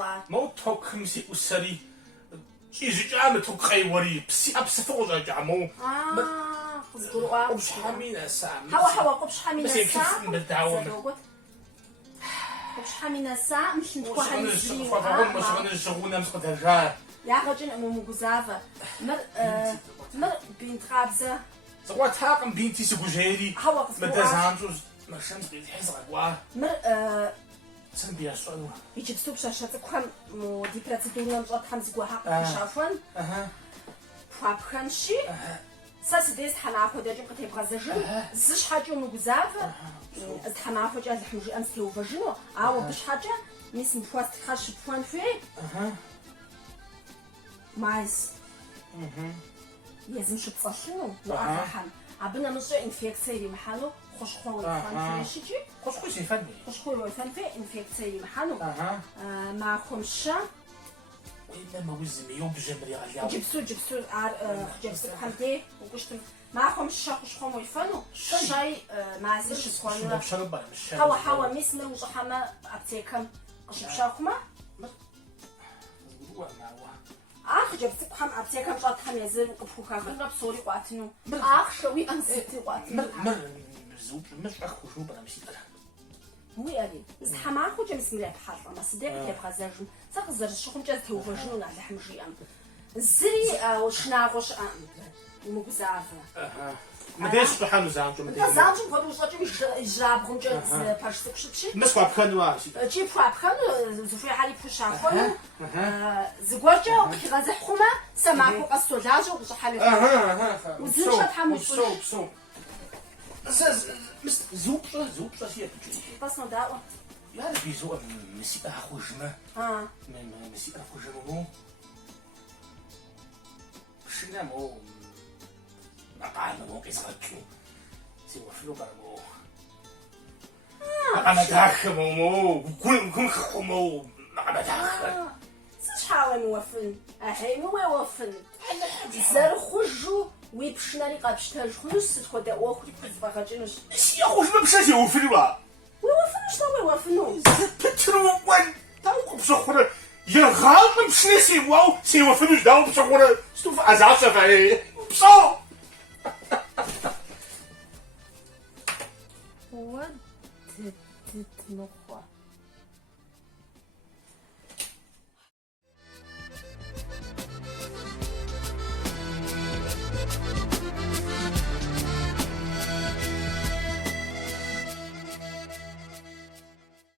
صار مو توكم سي أسري يجي جامد توقعي وري بسي أبسفوز جامو قصدوا قبش حمينا ساعة هوا قبش حمينا بس يمكن ساعة بالدعوة قبش حمينا ساعة مش نتكو هنزلين مش غنشغونا مش قدرها يا رجل أمو مجزافة مر بنت خابزة سوا تاقم بنتي سجوجيري هوا ما دزانجوز ما شمس بيحس غوا مر سنبيا سؤال يجيب سوب شاشة كم مو دي процедурно مجرد حمز جوها شافون فابخنشي ساس ديس حناخد جم قتي بغزجن زش حاجة مجزافة از حناخد جاز حمجي أمس توفجنو أو بش حاجة ميس مفاست خش بفن فيه مايس يزم شو تصلنو وأفهم عبنا مش إنفكسيري محله خوش خوي فن فيه شيء خوش خوي سيفني خوش خوي فن فيه إنفكسيري محله ما خمشة وإنما وزمي يوم بجمري عليا جبسو جبسو خمدي وقشت ما خمشة خوش خوي فنو شيء ما زيش سكونا هوا مسمر وصحما أبتكم قشب شاكما جبت حم أبتكم قط حم يزر وقفوكا خلنا بصوري قاتنو شوي أنسيتي قاتنو زوج مش أخو شو بنا مشي ترى وي أدي بس حما أخو جمس ملأ بحرف ما صدق تبغى زرجون سأخذ زرج شو خمجة توفجون على حمجي أم زري وشناغوش مجزافة مديش تحنو زانجو مديش زانجو قدوش قدوم إجراب خمجة باش تكشبشي مسكوا بخنوا جيب بخن زفري حالي بوشافون زغورجا وكذا حكومة سماكو قصوجاجو وصحالي وزنشة حموش بسو زوب شيء بس ما دعوة يا ربي زوب مسيبة أخوجمة مسيبة أخوجمة مو شنا مو مقعد مو قيس غتشو سوى فلو برمو أنا داخل مو كل خو مو أنا داخل شحال نوفن أهي مو وفن زار خجو ويبشناري قابشتاج خلص تخدا وخدي بغاجينوش يا خوش ما بشاش يوفلوا ويوفنوش تا ويوفنو بترو وين تاو بشخور يا غال مشي سي واو سي وفلوش داو بشخور شوف ازعش فاي بصو هو تتنخوا